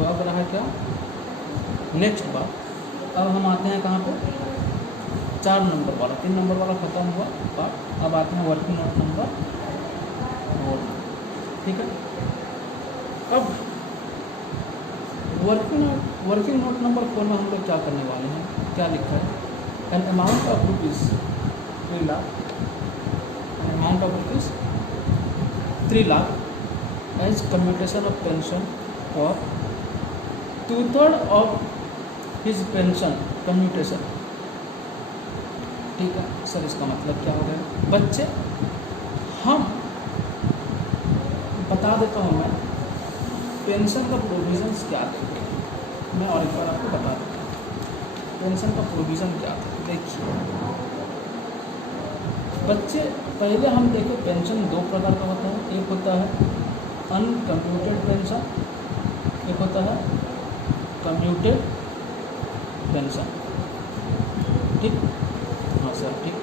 तो अब रहा क्या नेक्स्ट बात, अब हम आते हैं कहाँ पे 4 नंबर वाला, 3 नंबर वाला ख़त्म हुआ बात, अब आते हैं वर्किंग नोट नंबर 4। ठीक है, अब वर्किंग नोट नंबर 4 में हम लोग क्या करने वाले हैं, क्या लिखा है, an amount of rupees 3 lakh, an amount of rupees 3 lakh as commutation of pension for 2/3 of his pension commutation. ठीक है सर, इसका मतलब क्या हो गया बच्चे, हम बता देता हूँ मैं पेंशन का प्रोविज़न्स क्या थे, मैं और एक बार आपको बता देता हूँ पेंशन का प्रोविज़न क्या था। देखिए बच्चे, पहले हम देखें पेंशन 2 प्रकार का होता है, एक होता है अनकम्प्यूटेड पेंशन, एक होता है कम्प्यूटेड पेंशन। ठीक, हाँ सर ठीक।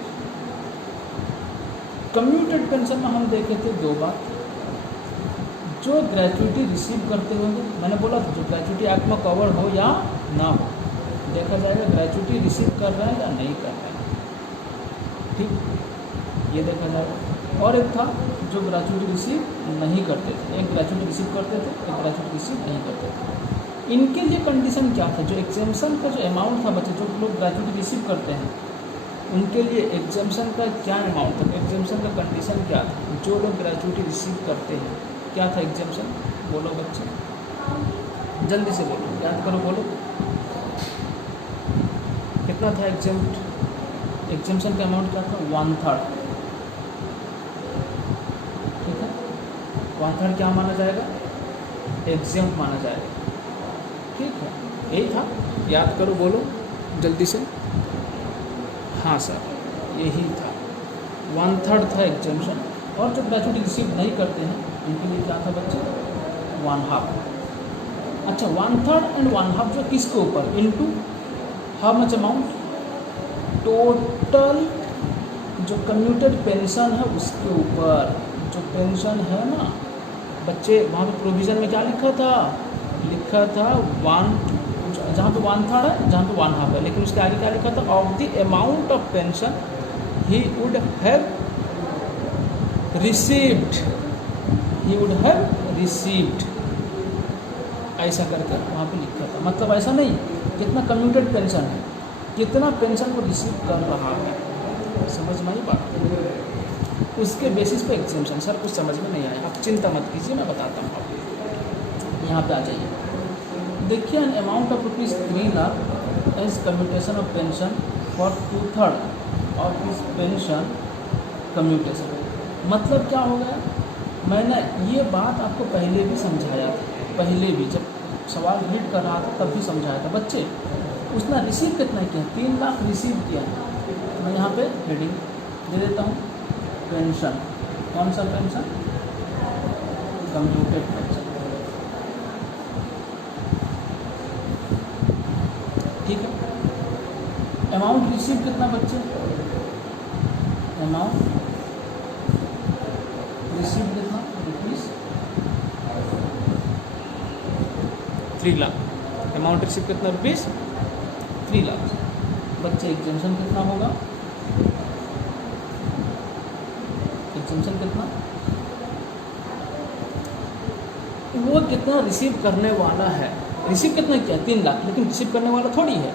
कम्प्यूटेड पेंशन में हम देखे थे 2 बात, जो ग्रेचुइटी रिसीव करते होंगे, मैंने बोला था जो ग्रेचुइटी एक्ट में कवर हो या ना हो, देखा जाएगा ग्रेचुइटी रिसीव कर रहा है या नहीं कर रहा है। ठीक, ये देखा जाएगा। और एक था जो ग्रेचुइटी रिसीव नहीं करते थे, एक ग्रेचुइटी रिसीव करते थे, एक ग्रेचुइटी रिसीव नहीं करते थे। इनके लिए कंडीशन क्या था, जो एग्जेम्पशन का जो अमाउंट था बच्चे, जो लोग ग्रेचुइटी रिसीव करते हैं उनके लिए एग्जेम्पशन का क्या अमाउंट था, एग्जेम्पशन का कंडीशन क्या था, जो लोग ग्रेचुइटी रिसीव करते हैं क्या था एग्जेम्पशन, बोलो बच्चे जल्दी से बोलो, याद करो, बोलो कितना था एग्जेम्पशन का अमाउंट क्या था, 1/3। ठीक है, 1/3 क्या माना जाएगा, एग्जेम्प्ट माना जाएगा। ठीक है, यही था, याद करो, बोलो जल्दी से। हाँ सर, यही था, 1/3 था एग्जेम्पशन। और जो ग्रेचुइटी रिसीव नहीं करते हैं उनके लिए क्या था बच्चे, 1/2। अच्छा, 1/3 एंड 1/2 जो किसके ऊपर, into how much amount, total जो कम्यूटेड पेंशन है उसके ऊपर। जो पेंशन है ना बच्चे, वहाँ पे प्रोविज़न में क्या लिखा था, 1, जहाँ पे 1/3 है, जहाँ पे 1/2 है, लेकिन उसके आगे क्या लिखा था, of the amount of pension he would have received, ऐसा करके वहाँ पे लिखा था। मतलब ऐसा नहीं, कितना कम्यूटेड पेंशन है, कितना पेंशन को रिसीव कर रहा है, समझ में आई बात, उसके बेसिस पे एग्जेम्पशन। सर कुछ समझ में नहीं आया, आप चिंता मत कीजिए, मैं बताता हूँ आपको। यहाँ पे आ जाइए, देखिए an amount of rupees 3 lakh as commutation of pension for 2/3 of his pension commutation. मतलब क्या हो गया, मैंने ये बात आपको पहले भी समझाया था, पहले भी जब सवाल रीड कर रहा था तब भी समझाया था बच्चे। उसने रिसीव कितना किया, 3 लाख रिसीव किया। मैं यहाँ पे हेडिंग दे देता हूँ, पेंशन, कौन सा पेंशन, कम्प्यूटेड पेंशन। ठीक है, अमाउंट रिसीव कितना बच्चे, अमाउंट रिसीव कितना, ₹3 लाख। अमाउंट रिसीव कितना, ₹3 लाख। बच्चे एग्जेम्पशन कितना होगा, एग्जेम्पशन कितना, वो कितना रिसीव करने वाला है, रिसीव कितना किया, 3 लाख, लेकिन रिसीव करने वाला थोड़ी है,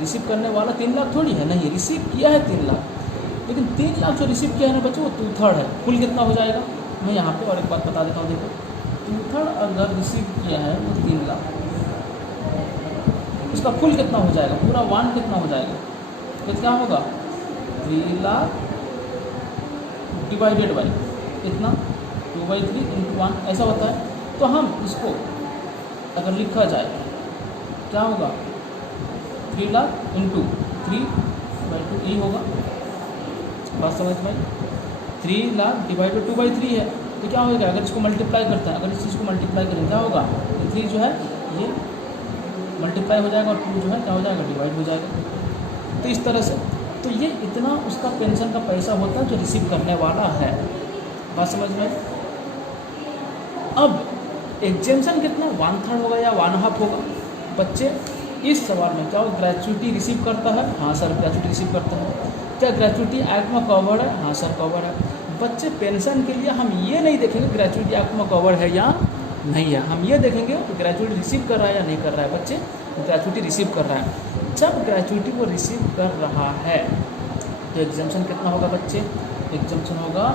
रिसीव करने वाला 3 लाख थोड़ी है, नहीं, रिसीव किया है 3 लाख, लेकिन 3 लाख जो रिसीव किया है ना बच्चे वो 2/3 है। कुल कितना हो जाएगा, मैं यहाँ पे और एक बात बता देता हूँ, देखो 2/3 अगर रिसीव किया है वो 3 लाख, उसका कुल कितना हो जाएगा, पूरा 1 कितना हो जाएगा, तो क्या होगा 3 लाख डिवाइडेड बाई कितना, 2/3 × 1 ऐसा होता है। तो हम इसको अगर लिखा जाए क्या होगा, 3 लाख × 3/2 ये होगा, बात समझ में, 3 लाख डिवाइडेड 2/3 है, तो क्या होगा, अगर इसको मल्टीप्लाई करते हैं, अगर इस चीज़ को मल्टीप्लाई करें क्या होगा, तो 3 जो है ये मल्टीप्लाई हो जाएगा और 2 जो है क्या हो जाएगा, डिवाइड हो जाएगा। तो इस तरह से, तो ये इतना उसका पेंशन का पैसा होता है जो रिसीव करने वाला है, बात समझ में। अब एग्जेम्पशन कितना 1/3 होगा या 1/2 होगा? बच्चे इस सवाल में क्या ग्रेचुइटी रिसीव करता है? हाँ सर ग्रेचुइटी रिसीव करता है। क्या ग्रेचुइटी एक्ट में कवर है? हाँ सर कवर है। बच्चे पेंशन के लिए हम ये नहीं देखेंगे ग्रेचुइटी एक्ट में कवर है या नहीं है, हम ये देखेंगे कि ग्रेचुइटी रिसीव कर रहा है या नहीं कर रहा है। बच्चे ग्रेचुइटी रिसीव कर रहा है। जब ग्रेचुइटी को रिसीव कर रहा है तो एग्जेम्पशन कितना होगा बच्चे? एग्जेम्पशन होगा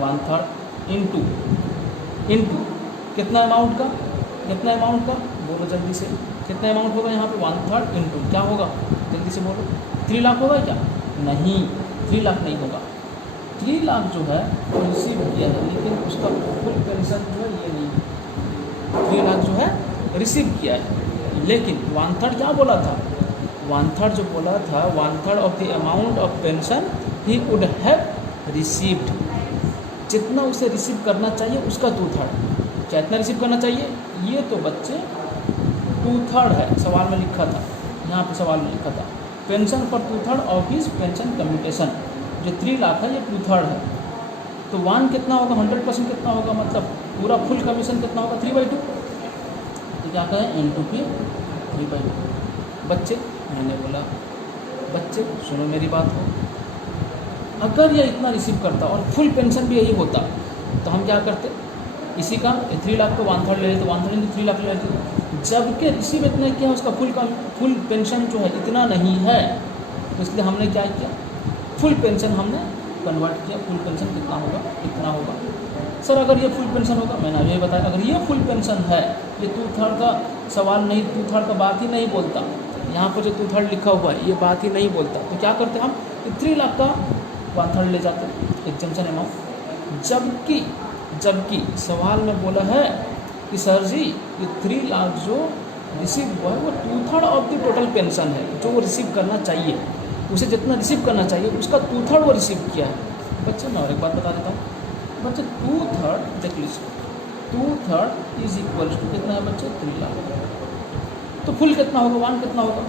1/3 इंटू कितना अमाउंट का? कितना अमाउंट का बोलो जल्दी से, कितना अमाउंट होगा यहाँ पे? 1/3 इंटू क्या होगा जल्दी से बोलो? 3 लाख होगा क्या? नहीं 3 लाख नहीं होगा। 3 लाख जो है वो रिसीव किया है, लेकिन उसका फुल पेंशन जो है ये नहीं। 3 लाख जो है रिसीव किया है, लेकिन 1/3 क्या बोला था? 1/3 जो बोला था 1/3 of the amount of pension he would have received, जितना उसे रिसीव करना चाहिए उसका 2/3। कितना रिसीव करना चाहिए? ये तो बच्चे 2/3 है, सवाल में लिखा था, यहाँ पे सवाल में लिखा था pension for 2/3 of his pension commutation. जो 3 लाख है ये 2/3 है, तो 1 कितना होगा? 100% कितना होगा? मतलब पूरा फुल कमीशन कितना होगा? 3/2। तो क्या कहें? Into P 3/2। बच्चे मैंने बोला बच्चे सुनो मेरी बात को, अगर ये इतना रिसीव करता और फुल पेंशन भी यही होता तो हम क्या करते? इसी का 3 लाख को 1/3 ले लेते, 1/3 इंटू 3 लाख ले लेते। जबकि रिसीव इतना किया उसका फुल पेंशन जो है इतना नहीं है, तो इसलिए हमने क्या किया? फुल पेंशन हमने कन्वर्ट किया। फुल पेंशन कितना होगा? कितना होगा सर? अगर ये फुल पेंशन होगा, मैंने अभी बताया, अगर ये फुल पेंशन है, ये 2/3 का सवाल नहीं, 2/3 का बात ही नहीं बोलता। यहाँ पर जो 2/3 लिखा हुआ है ये बात ही नहीं बोलता, तो क्या करते हम? 3 लाख का 1/3 ले जाते एग्जेम्पशन अमाउंट। जबकि सवाल में बोला है कि सर जी ये 3 लाख जो रिसीव हुआ है वो 2/3 ऑफ द टोटल पेंशन है, जो वो रिसीव करना चाहिए, उसे जितना रिसीव करना चाहिए उसका 2/3 वो रिसीव किया है। बच्चे मैं और एक बात बता देता हूँ बच्चे, 2/3 देख लीजिए, 2/3 इज इक्वल टू कितना है बच्चे? 3 लाख। तो फुल कितना होगा? 1 कितना होगा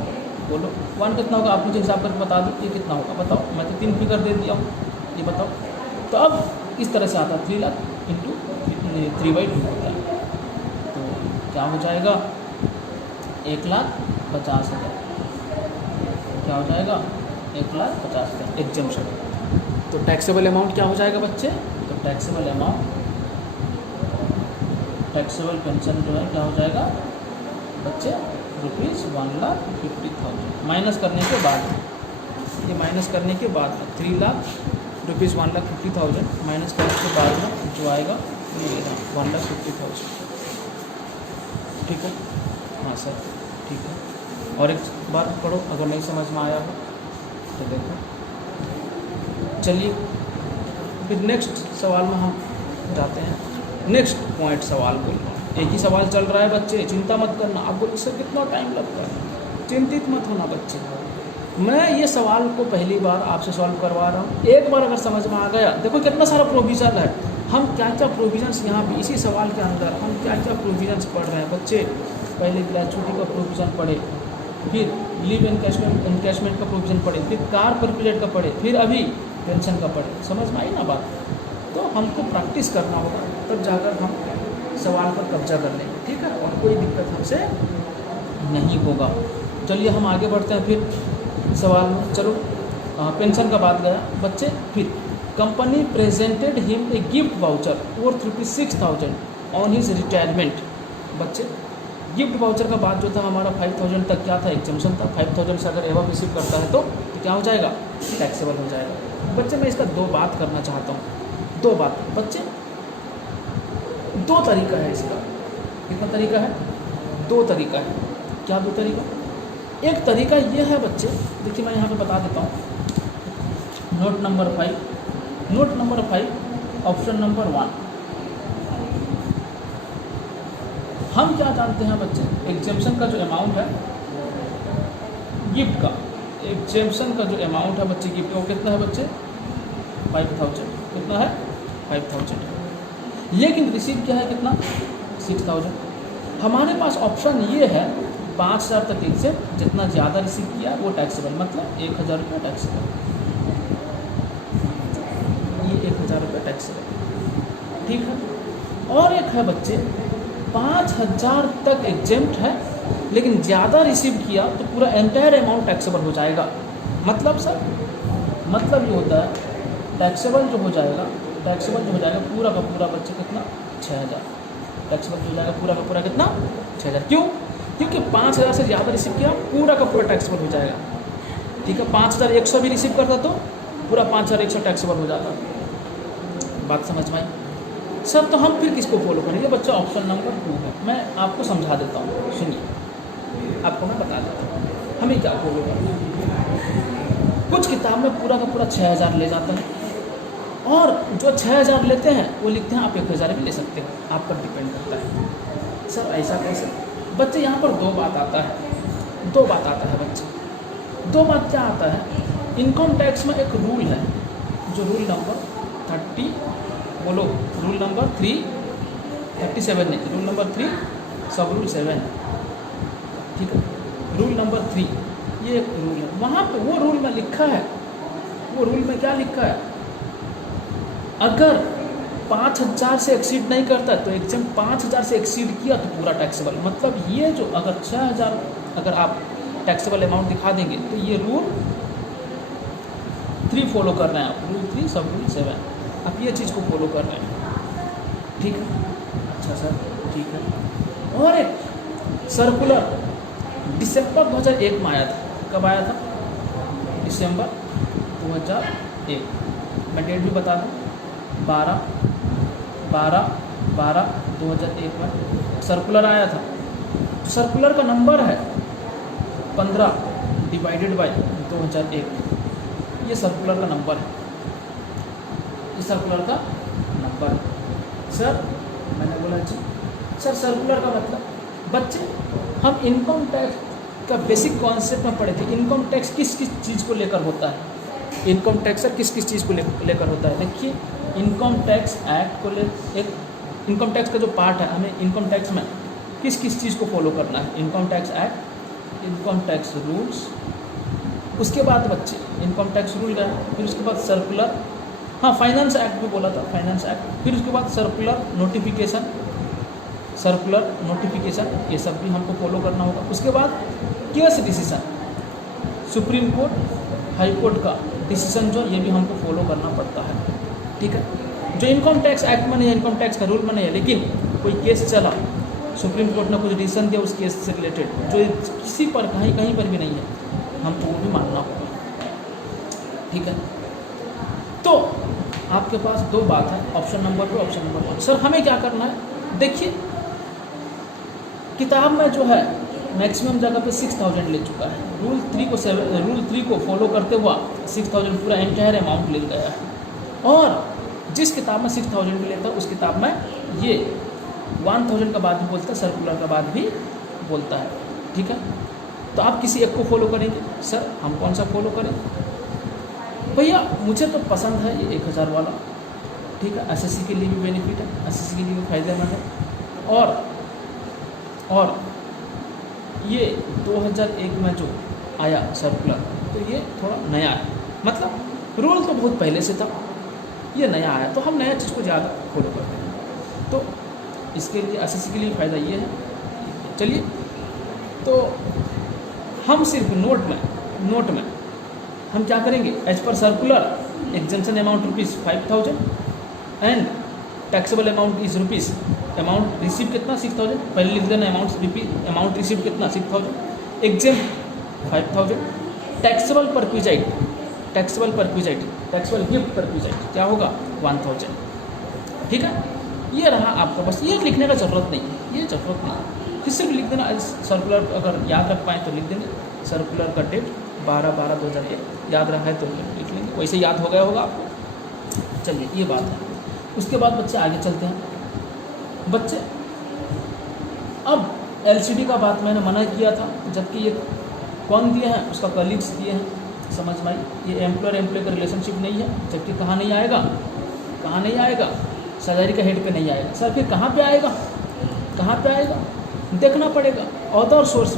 बोलो? 1 कितना होगा? आप मुझे हिसाब करके बता दो, ये कितना होगा बताओ? मैं तो 3 फिगर दे दिया हूँ, ये बताओ। तो अब इस तरह से आता है 3 लाख इंटू 3/2 होता है, तो क्या हो जाएगा? 1,50,000। क्या हो जाएगा? 1,50,000 एग्जेम्पशन। तो टैक्सेबल अमाउंट क्या हो जाएगा बच्चे? तो टैक्सेबल अमाउंट, टैक्सेबल पेंशन जो है क्या हो जाएगा बच्चे? ₹1,50,000 माइनस करने के बाद, ये माइनस करने के बाद 3 लाख रुपीज़ 1,50,000 माइनस करने के बाद में जो आएगा ये 1,50,000। ठीक है? हाँ सर ठीक है। और एक बार पढ़ो अगर नहीं समझ में आया हो तो देखो। चलिए फिर नेक्स्ट सवाल में हम जाते हैं। नेक्स्ट पॉइंट सवाल बोल रहा हूँ, एक ही सवाल चल रहा है बच्चे, चिंता मत करना। आप बोल इससे कितना टाइम लगता है, चिंतित मत होना बच्चे। मैं ये सवाल को पहली बार आपसे सॉल्व करवा रहा हूँ, एक बार अगर समझ में आ गया, देखो कितना सारा प्रोविज़न है, हम क्या क्या प्रोविज़न्स यहाँ पे इसी सवाल के अंदर हम क्या क्या प्रोविज़न्स पढ़ रहे हैं बच्चे। पहले ग्रेचुइटी का प्रोविज़न पढ़े, फिर लीव एनकैशमेंट का प्रोविज़न पढ़े, फिर कार पर पीरियड का पढ़े, फिर अभी पेंशन का पढ़े। समझ में आई ना बात? तो हमको प्रैक्टिस करना होगा, तब जाकर हम सवाल पर कब्जा कर लेंगे, ठीक है, और कोई दिक्कत हमसे नहीं होगा। चलिए हम आगे बढ़ते हैं फिर सवाल में। चलो पेंशन का बात गया बच्चे। फिर company presented him a gift voucher worth ₹6,000 on his retirement. बच्चे गिफ्ट वाउचर का बात जो था हमारा 5,000 तक क्या था, एग्जेम्पशन था। 5,000 से अगर एवं रिसीव करता है तो क्या हो जाएगा? टैक्सेबल हो जाएगा। बच्चे मैं इसका 2 बात करना चाहता हूँ, 2 बात बच्चे। 2 तरीका है इसका। कितना तरीका है? 2 तरीका है। क्या 2 तरीका? एक तरीका ये है बच्चे, देखिए मैं यहाँ पे बता देता हूँ। Note number 5 option number 1। हम क्या जानते हैं बच्चे, एग्जेम्पशन का जो अमाउंट है गिफ्ट का, एग्जेम्पशन का जो अमाउंट है बच्चे गिफ्ट वो कितना है बच्चे? 5,000। कितना है? 5,000। लेकिन रिसीव क्या है कितना? 6,000। हमारे पास ऑप्शन ये है 5,000 तक एग्जेम्प्ट, जितना ज़्यादा रिसीव किया वो टैक्सेबल, मतलब 1,000 रुपये टैक्सेबल। ये 1,000 रुपये टैक्सेबल, ठीक है। और एक है बच्चे 5,000 तक एग्जेम्प्ट है, लेकिन ज़्यादा रिसीव किया तो पूरा एंटायर अमाउंट टैक्सेबल हो जाएगा। मतलब सर, मतलब ये होता है टैक्सेबल जो हो जाएगा पूरा का पूरा बच्चे कितना 6,000, टैक्सेबल जो हो जाएगा पूरा का पूरा कितना 6,000। क्यों? क्योंकि 5,000 से ज़्यादा रिसीव किया पूरा का पूरा टैक्सेबल हो जाएगा। ठीक है, 5,100 भी रिसीव करता तो पूरा 5,100 टैक्सेबल हो जाता। बात समझ में आई सर? तो हम फिर किसको फॉलो करेंगे बच्चा? ऑप्शन नंबर 2 है। मैं आपको समझा देता हूँ, सुनिए, आपको मैं बता देता हूँ हमें क्या फॉलो करना है। कुछ किताब में पूरा का पूरा 6,000 ले जाता है, और जो 6,000 लेते हैं वो लिखते हैं आप 1,000 भी ले सकते हो, आप पर डिपेंड करता है। सर ऐसा कैसे? बच्चे यहाँ पर दो बात आता है बच्चे। दो बात क्या आता है? इनकम टैक्स में एक रूल है, जो रूल नंबर 30, बोलो, रूल नंबर 37 नहीं, रूल नंबर 3 सब रूल 7, ठीक है, रूल नंबर 3 ये एक रूल है। वहाँ पे वो रूल में लिखा है, वो रूल में क्या लिखा है? अगर 5,000 से एक्सीड नहीं करता तो एग्जाम 5,000 से एक्सीड किया तो पूरा टैक्सेबल। मतलब ये जो अगर 6,000 अगर आप टैक्सेबल अमाउंट दिखा देंगे तो ये रूल 3 फॉलो कर रहे हैं आप, रूल 3 सब रूल 7, आप ये चीज़ को फॉलो कर रहे हैं। ठीक है, अच्छा सर, ठीक है। और एक सर्कुलर दिसंबर 2001 में आया था। कब आया था? दिसंबर 2001। मैं डेट भी बता दूँ, 12/12/2001 में सर्कुलर आया था। सर्कुलर का नंबर है 15/2001। ये सर्कुलर का नंबर है, ये सर्कुलर का नंबर है। सर मैंने बोला जी सर, सर्कुलर का मतलब बच्चे हम इनकम टैक्स का बेसिक कॉन्सेप्ट में पढ़े थे। इनकम टैक्स किस किस चीज़ को लेकर होता है? इनकम टैक्स सर किस किस चीज़ को लेकर होता है? देखिए, इनकम टैक्स एक्ट को एक इनकम टैक्स का जो पार्ट है, हमें इनकम टैक्स में किस किस चीज़ को फॉलो करना है? Income tax act, income tax rules, उसके बाद बच्चे इनकम टैक्स रूल गया, फिर उसके बाद सर्कुलर, हाँ फाइनेंस एक्ट भी बोला था, फाइनेंस एक्ट, फिर उसके बाद सर्कुलर नोटिफिकेशन, ये सब भी हमको फॉलो करना होगा। उसके बाद case decision, supreme court high court का डिसीजन जो ये भी हमको फॉलो करना पड़ता है। ठीक है, जो इनकम टैक्स एक्ट में नहीं है, इनकम टैक्स का रूल में नहीं है, लेकिन कोई केस चला, सुप्रीम कोर्ट ने कुछ डिसीजन दिया उस केस से रिलेटेड, जो किसी पर कहीं पर भी नहीं है, हमको वो भी मानना होगा। ठीक है, तो आपके पास दो बात है, option number 2, option number 1। Sir हमें क्या करना है? देखिए, किताब में जो है मैक्सिमम जगह पे 6,000 ले चुका है। रूल 3 को फॉलो करते हुआ 6,000 पूरा एंटायर अमाउंट ले गया है। और जिस किताब में 6,000 भी लेता है उस किताब में ये 1,000 का बाद भी बोलता है, सर्कुलर का बाद भी बोलता है। ठीक है, तो आप किसी एक को फॉलो करेंगे। सर हम कौन सा फॉलो करें? भैया मुझे तो पसंद है ये 1,000 वाला। ठीक है, एसएससी के लिए भी बेनिफिट है, एसएससी के लिए भी फायदेमंद है। और ये 2001 में जो आया सर्कुलर, तो ये थोड़ा नया है, मतलब रूल तो बहुत पहले से था, ये नया आया, तो हम नया चीज़ को ज़्यादा फॉलो करते हैं। तो इसके लिए एसएससी के लिए फ़ायदा ये है। चलिए, तो हम सिर्फ नोट में हम क्या करेंगे? As per circular exemption amount ₹5,000 and taxable amount is rupees, amount receive कितना 6,000, पहले लिख देना अमाउंट रिसीव कितना 6,000, exempt 5,000, taxable perquisite, taxable gift perquisite क्या होगा 1,000। ठीक है, ये रहा आपका, बस ये लिखने का ज़रूरत नहीं है, ये ज़रूरत नहीं है, फिर सिर्फ लिख देना सर्कुलर। अगर याद रख पाएँ तो लिख देंगे सर्कुलर का डेट 12/12/2001, याद रहा है तो लिख लेंगे, वैसे याद हो गया होगा आपको। चलिए, ये बात है। उसके बाद बच्चे आगे चलते हैं। बच्चे अब एलसीडी का बात मैंने मना किया था, जबकि ये कौन दिए हैं? उसका कलीग्स दिए हैं, समझ में आई? ये एम्प्लॉयर का रिलेशनशिप नहीं है, जबकि कहाँ नहीं आएगा? सैलरी का हेड पे नहीं आएगा। सर फिर कहाँ पे आएगा? देखना पड़ेगा अदर सोर्स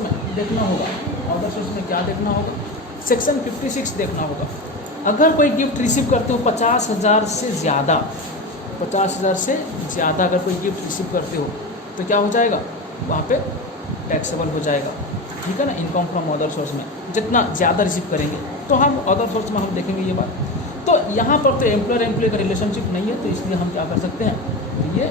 में देखना होगा। अदर सोर्स में क्या देखना होगा? सेक्शन 56 देखना होगा। अगर कोई गिफ्ट रिसीव करते हो 50,000 से ज़्यादा, 50,000 से ज़्यादा अगर कोई गिफ्ट रिसीव करते हो तो क्या हो जाएगा, वहाँ पे टैक्सेबल हो जाएगा, ठीक है ना। इनकम फ्रॉम अदर सोर्स में जितना ज़्यादा रिसीव करेंगे, तो हम अदर सोर्स में हम देखेंगे ये बात। तो यहाँ पर तो एम्प्लॉयर एम्प्लॉय का रिलेशनशिप नहीं है, तो इसलिए हम क्या कर सकते हैं, तो ये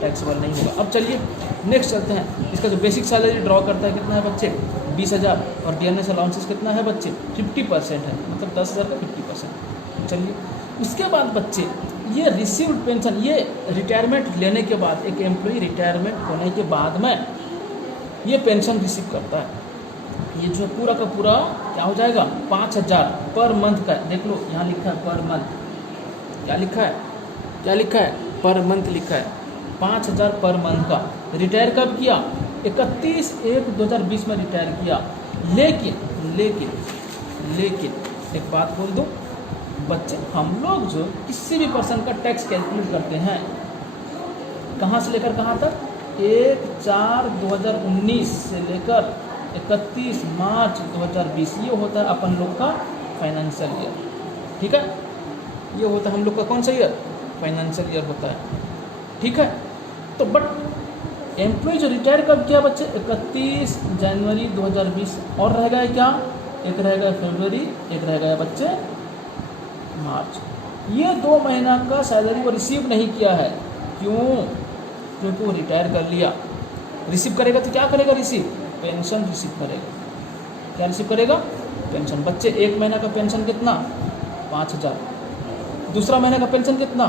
टैक्सेबल नहीं होगा। अब चलिए नेक्स्ट चलते हैं। इसका जो बेसिक सैलरी ड्रॉ करता है कितना है बच्चे, 20,000, और डियरनेस अलाउंसेस कितना है बच्चे, 50% है, मतलब 10,000 का 50%। चलिए उसके बाद बच्चे ये रिसीव्ड पेंशन, ये रिटायरमेंट लेने के बाद, एक एम्प्लॉय रिटायरमेंट होने के बाद में ये पेंशन रिसीव करता है। ये जो पूरा का पूरा क्या हो जाएगा, 5,000 पर मंथ का। देख लो यहाँ लिखा है पर मंथ, क्या लिखा है, क्या लिखा है, पर मंथ लिखा है, 5,000 पर मंथ का। रिटायर कब किया, 31/1/2020 में रिटायर किया। लेकिन लेकिन लेकिन एक बात बोल दो बच्चे, हम लोग जो किसी भी पर्सन का टैक्स कैलकुलेट करते हैं, कहाँ से लेकर कहाँ तक, 1/4/2019 से लेकर 31 मार्च 2020, ये होता है अपन लोग का फाइनेंशियल ईयर, ठीक है। ये होता है हम लोग का कौन सा ईयर, फाइनेंशियल ईयर होता है, ठीक है। तो बट एम्प्लॉय जो रिटायर कब किया बच्चे, 31 जनवरी 2020, और रह गया क्या, एक रह गया फरवरी, एक रह गया बच्चे मार्च। ये 2 महीना का सैलरी वो रिसीव नहीं किया है, क्यों, क्योंकि वो रिटायर कर लिया। रिसीव करेगा तो क्या करेगा, रिसीव पेंशन रिसीव करेगा। क्या रिसीव करेगा, पेंशन। बच्चे 1 महीना का पेंशन कितना, 5,000, दूसरा महीने का पेंशन कितना,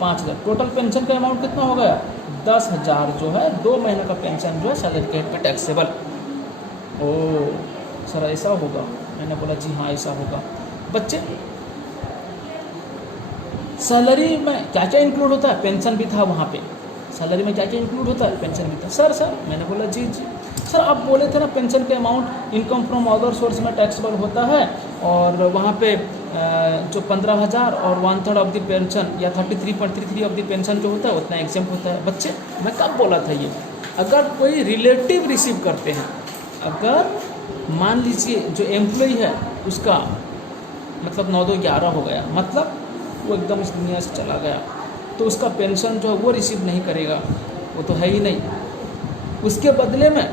5,000, टोटल पेंशन का अमाउंट कितना हो गया, 10,000 जो है 2 महीने का पेंशन जो है सैलरी के हेड पे टैक्सेबल। ओ सर ऐसा होगा, मैंने बोला जी हाँ ऐसा होगा। बच्चे सैलरी में क्या क्या इंक्लूड होता है, पेंशन भी था वहाँ पे, सैलरी में क्या क्या इंक्लूड होता है, पेंशन भी था। सर मैंने बोला जी जी सर, आप बोले थे ना पेंशन के amount income from other source में टैक्सेबल होता है, और वहाँ पे जो 15,000 और 1/3 ऑफ द पेंशन या 33.33 ऑफ द पेंशन जो होता है उतना एग्जाम्प होता है। बच्चे मैं कब बोला था ये, अगर कोई रिलेटिव रिसीव करते हैं, अगर मान लीजिए जो एम्प्लॉय है उसका मतलब 9-2-11 हो गया, मतलब वो एकदम इस दुनिया से चला गया, तो उसका पेंशन जो है वो रिसीव नहीं करेगा, वो तो है ही नहीं। उसके बदले में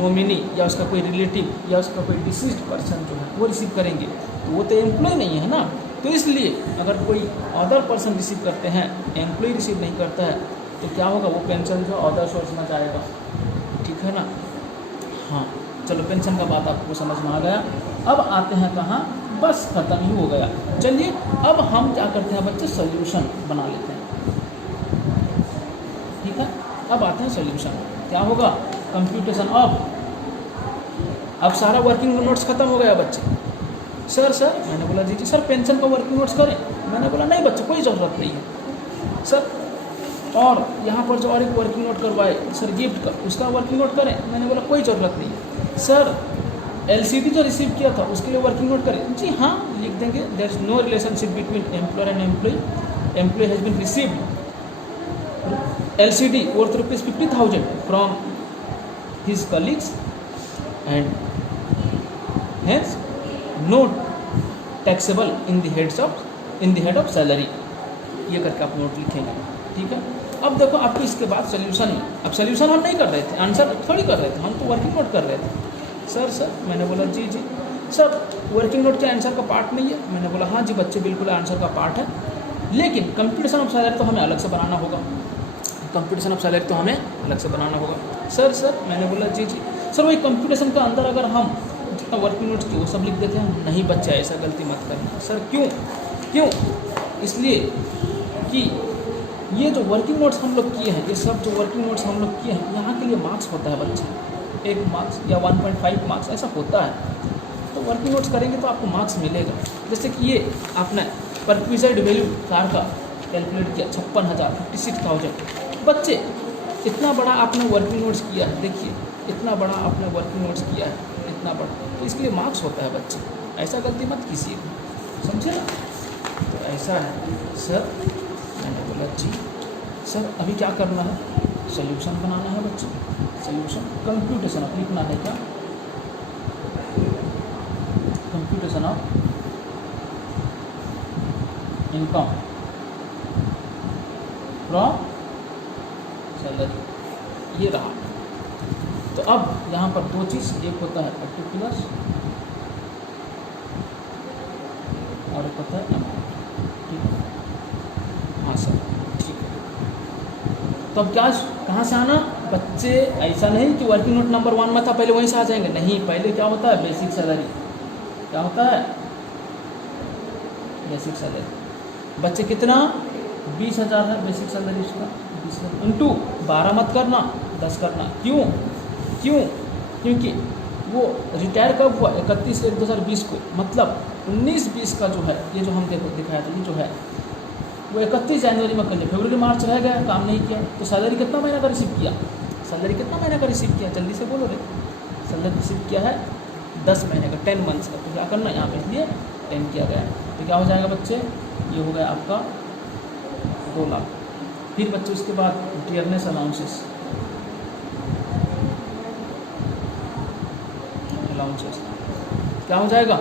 नॉमिनी या उसका कोई रिलेटिव या उसका कोई डिसीज्ड पर्सन जो है वो रिसीव करेंगे, तो वो तो एम्प्लॉय नहीं है ना। तो इसलिए अगर कोई अदर पर्सन रिसीव करते हैं, एम्प्लॉय रिसीव नहीं करता है, तो क्या होगा, वो पेंशन जो अदर सोर्स में जाएगा, ठीक है ना। हाँ चलो पेंशन का बात आपको समझ में आ गया। अब आते हैं कहाँ, बस ख़त्म ही हो गया। चलिए अब हम क्या करते हैं बच्चे, सोल्यूशन बना लेते हैं, ठीक है। अब आते हैं सोल्यूशन, क्या होगा, कंप्यूटेशन ऑफ। अब सारा वर्किंग नोट्स खत्म हो गया बच्चे। सर मैंने बोला जी सर पेंशन का वर्किंग नोट्स करें, मैंने बोला नहीं बच्चे कोई ज़रूरत नहीं है सर। और यहाँ पर जो और एक वर्किंग नोट करवाए सर गिफ्ट का, उसका वर्किंग नोट करें, मैंने बोला कोई ज़रूरत नहीं है सर। LCD जो रिसीव किया था उसके लिए वर्किंग नोट करें, जी हाँ लिख देंगे, there is no relationship between employer and employee, employee has been received LCD worth ₹50,000 from his colleagues and hence not taxable in the head of salary। ये करके आप नोट लिखेंगे, ठीक है। अब देखो आपको इसके बाद सोल्यूशन है। अब सोल्यूशन हम नहीं कर रहे थे, आंसर थोड़ी कर रहे थे, हम तो वर्किंग नोट कर रहे थे। सर मैंने बोला जी सर वर्किंग नोट के आंसर का पार्ट नहीं है, मैंने बोला हाँ जी बच्चे बिल्कुल आंसर का पार्ट है, लेकिन कंप्यूटेशन ऑफ सैलरी तो हमें अलग से बनाना होगा, कंप्यूटेशन ऑफ सैलरी तो हमें अलग से बनाना होगा। सर मैंने बोला जी सर वही कंप्यूटेशन का अंदर अगर हम जितना वर्किंग नोट्स की वो सब लिख देते हैं, नहीं बच्चा ऐसा गलती मत करना। सर क्यों, इसलिए कि ये जो वर्किंग नोट्स हम लोग किए हैं, ये सब जो वर्किंग नोट्स हम लोग किए हैं, यहाँ के लिए मार्क्स होता है बच्चे, 1 मार्क्स या 1.5 मार्क्स ऐसा होता है। तो वर्किंग नोट्स करेंगे तो आपको मार्क्स मिलेगा। जैसे कि ये आपने परक्विजाइड वैल्यू कार का कैलकुलेट किया 56,000 56,000। बच्चे इतना बड़ा आपने वर्किंग नोट्स किया है, देखिए इतना बड़ा आपने वर्किंग नोट्स किया है, इतना बड़ा, तो इसके लिए मार्क्स होता है बच्चे, ऐसा गलती मत कीजिए, समझे ना। तो ऐसा है सर, मैंने बोला जी सर अभी क्या करना है, सोल्यूशन बनाना है बच्चे, सोल्यूशन कंप्यूटेशन ऑफ लिखना है, क्या computation of income from salary, ये रहा। तो अब यहाँ पर दो चीज़, एक होता है पर्टिकुलर और एक होता है अमाउंट, ठीक है। हाँ सर, ठीक है। तो अब क्या, कहाँ से आना बच्चे, ऐसा नहीं कि वर्किंग नोट नंबर 1 में था पहले वहीं से आ जाएंगे, नहीं, पहले क्या होता है बेसिक सैलरी, क्या होता है बेसिक सैलरी। बच्चे कितना 20,000 है बेसिक सैलरी उसका, 20,000 इंटू 12 मत करना 10 करना, क्यों क्यों, क्योंकि वो रिटायर कब हुआ 31/1/2020 को, मतलब 19-20 का जो है ये जो हम देखो दिखाया था, ये जो है वो 31 जनवरी में कर लिया, फरवरी मार्च रह गया, काम नहीं किया, तो सैलरी कितना महीना का रिसीव किया, सैलरी कितना महीना का रिसीव किया, जल्दी से बोलो रे। सैलरी रिसीव किया है 10 महीने का, 10 मंथ्स का, तो क्या करना यहाँ पे इसलिए 10 किया गया है, तो क्या हो जाएगा बच्चे, ये हो गया आपका 2 लाख। फिर बच्चे उसके बाद डियरनेस अलाउंसेस, क्या हो जाएगा,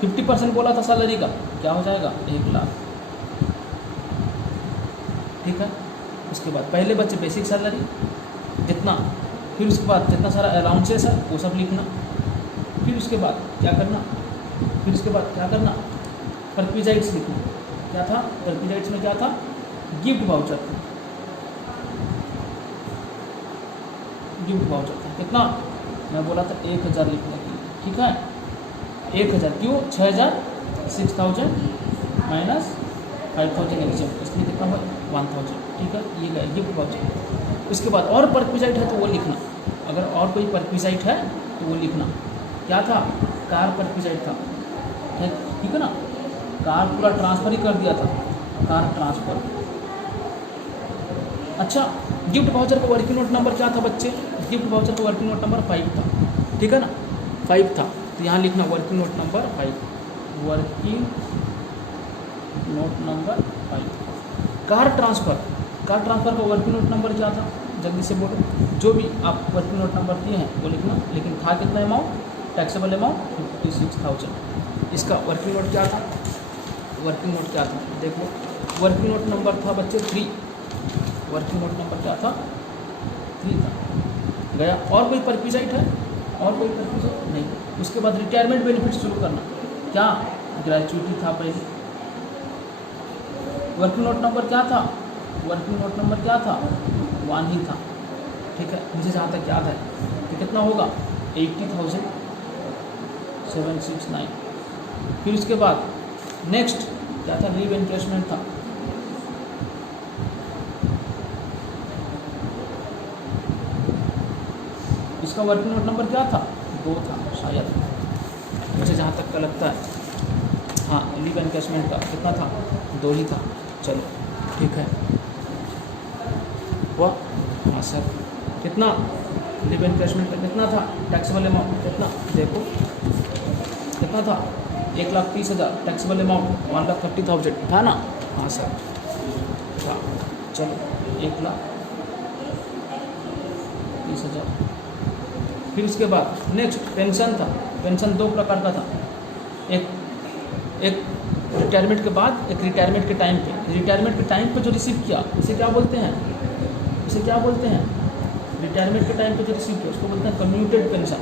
50% बोला था सैलरी का, क्या हो जाएगा 1 लाख, ठीक है। उसके बाद पहले बच्चे बेसिक सैलरी जितना, फिर उसके बाद जितना सारा अलाउंसेस है वो सब लिखना, फिर उसके बाद क्या करना, फिर उसके बाद क्या करना, परक्विजाइट्स लिखना, क्या था परक्विजाइट्स में, क्या था गिफ्ट वाउचर, गिफ्ट वाउचर था, कितना मैं बोला था 1,000 लिखने के लिए, ठीक है 1,000, क्यों 6,000 6,000 माइनस 5,000 एग्जाम, इसलिए कितना हुआ 1,000, ठीक है, ये गया गिफ्ट वाउचर। उसके बाद और परक्विजाइट है तो वो लिखना, अगर और कोई परक्विजाइट है तो वो लिखना, क्या था कार परक्विजाइट था, ठीक है ना, कार पूरा ट्रांसफ़र ही कर दिया था, कार ट्रांसफ़र। अच्छा, गिफ्ट वाउचर का वर्किंग नोट नंबर क्या था बच्चे, गिफ्ट वाउचर का वर्किंग नोट नंबर 5 था, ठीक है ना, 5 था, तो यहाँ लिखना working note number 5, working note number 5। Car transfer का वर्किंग नोट नंबर क्या था, जल्दी से बोलो, जो भी आप वर्किंग नोट नंबर दिए हैं वो लिखना, लेकिन था कितना अमाउंट, टैक्सेबल अमाउंट 56,000। इसका वर्किंग नोट क्या था, वर्किंग नोट क्या था देख लो, वर्किंग नोट नंबर था बच्चे 3, वर्किंग नोट नंबर क्या था 3 था, गया। और कोई परक्विजाइट है, और कोई परक्विजाइट नहीं। उसके बाद रिटायरमेंट बेनिफिट शुरू करना, क्या ग्रेचुइटी था पहले, वर्किंग नोट नंबर क्या था, वर्किंग नोट नंबर क्या था 1 ही था, ठीक है। मुझे जहाँ तक याद है तो कितना होगा 80,769। फिर उसके बाद नेक्स्ट क्या था, लीव एनकैशमेंट था, इसका वर्किंग नोट नंबर क्या था 2 था शायद, मुझे जहाँ तक का लगता है, हाँ लीव एनकैशमेंट का कितना था 2 ही था, चलो ठीक है वो, हाँ सर कितना लीव एनकैशमेंट का कितना था, टैक्सेबल अमाउंट कितना देखो कितना था 1,30,000, टैक्सेबल अमाउंट 1,30,000 था ना, हाँ सर हाँ, चलो 1,30,000। फिर उसके बाद नेक्स्ट पेंशन था, पेंशन 2 प्रकार का था, एक रिटायरमेंट के बाद, एक रिटायरमेंट के टाइम पे। रिटायरमेंट के टाइम पे जो रिसीव किया उसे क्या बोलते हैं, उसे क्या बोलते हैं, रिटायरमेंट के टाइम पे जो रिसीव किया उसको बोलते हैं कम्यूटेड पेंशन,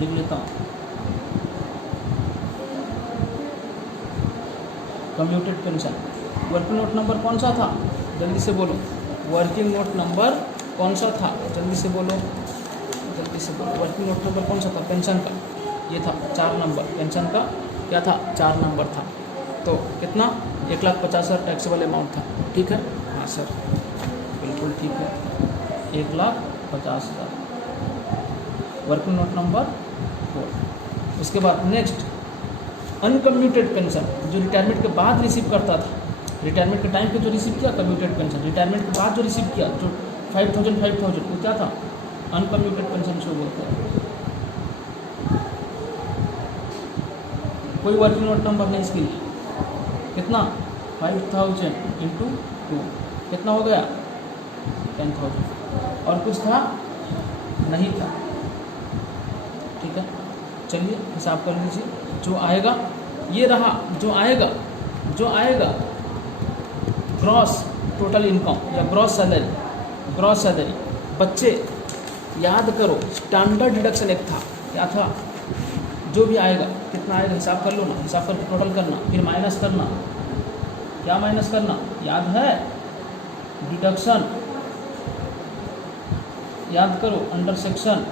लिख लेता हूँ commuted pension. Working note number कौन सा था, जल्दी से बोलो, वर्किंग नोट नंबर कौन सा था, जल्दी से बोलो, जल्दी से बोलो, वर्किंग नोट नंबर कौन सा था पेंशन का, ये था 4 नंबर, पेंशन का क्या था 4 नंबर था, तो कितना 1,50,000 टैक्सेबल अमाउंट था, ठीक है, हाँ सर बिल्कुल ठीक है, 1,50,000 वर्किंग नोट नंबर 4। उसके बाद नेक्स्ट अनकम्यूटेड पेंशन, जो रिटायरमेंट के बाद रिसीव करता था, रिटायरमेंट के टाइम पे जो रिसीव किया कम्यूटेड पेंशन, रिटायरमेंट के बाद जो रिसीव किया जो 5,000 वो क्या था अनकम्यूटेड पेंशन शो बोलते हैं। कोई वर्किंग नोट नंबर नहीं इसके लिए, कितना 5,000 इंटू 2 कितना हो गया 10,000, और कुछ था नहीं था, ठीक है। चलिए हिसाब कर लीजिए, जो आएगा ये रहा, जो आएगा ग्रॉस टोटल इनकम या ग्रॉस सैलरी। बच्चे याद करो, स्टैंडर्ड डिडक्शन एक था, क्या था, जो भी आएगा कितना आएगा हिसाब कर लो ना, हिसाब करके टोटल करना, फिर माइनस करना। क्या माइनस करना, याद है, डिडक्शन, याद करो, अंडर सेक्शन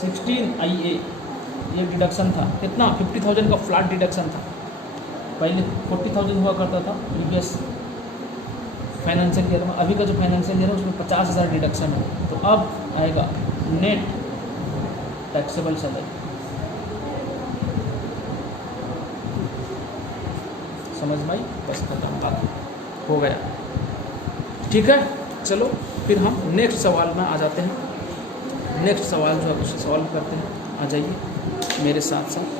16 IA ये डिडक्शन था। कितना, 50,000 का फ्लैट डिडक्शन था। पहले 40,000 हुआ करता था प्रीवियस फाइनेंशियल ईयर में, अभी का जो फाइनेंशियल ईयर है उसमें 50,000 डिडक्शन है। तो अब आएगा नेट टैक्सेबल सैलरी। समझ में आई, बस खत्म, बात हो गया। ठीक है, चलो फिर हम नेक्स्ट सवाल में आ जाते हैं। नेक्स्ट सवाल जो है उससे सॉल्व करते हैं, आ जाइए मेरे साथ साथ।